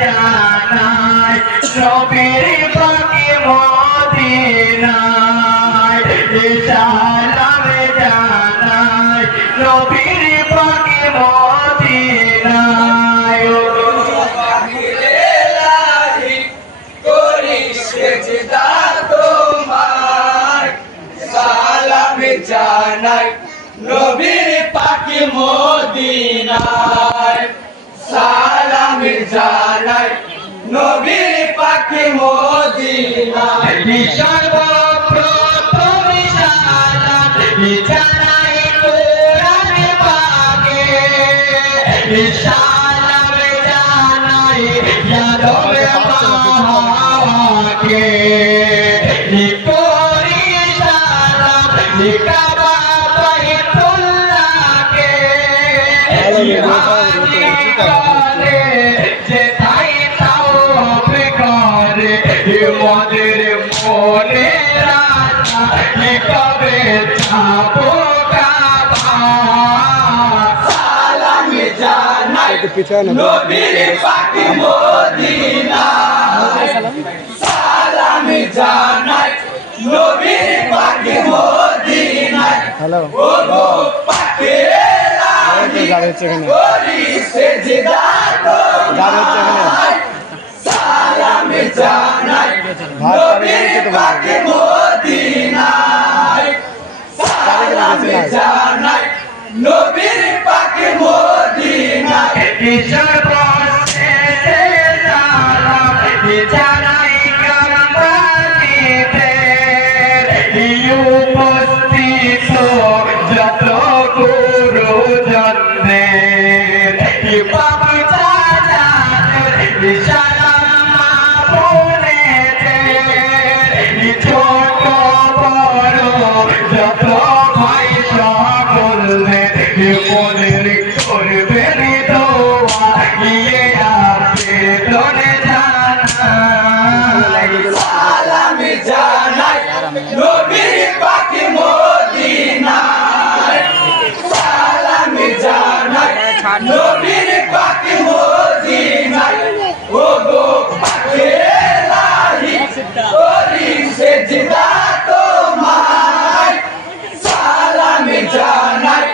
জানাই নবীর পাকে মদিনায়। জানাই, নবীর পাকি মদিনায়। সালাম জানাই, নবীর পাকি মদিনায়। সর্বপ্রথম সালাম জানাই কোরআন পাকে সালাম জানাই ইয়ারব মাকে মদের মনে রাজা কবে যাব নবীর পাকি মদিনায় সালাম জানাই হ্যালো। গাড়ি হচ্ছে এখানে। গাড়ি হচ্ছে এখানে। তোমায় সালাম জানাই নবীর পাকি মদিনায় সালাম জানাই নবীর পাকি মদিনায় কিশোর চাচাদের সেজদা তোমায় জানাই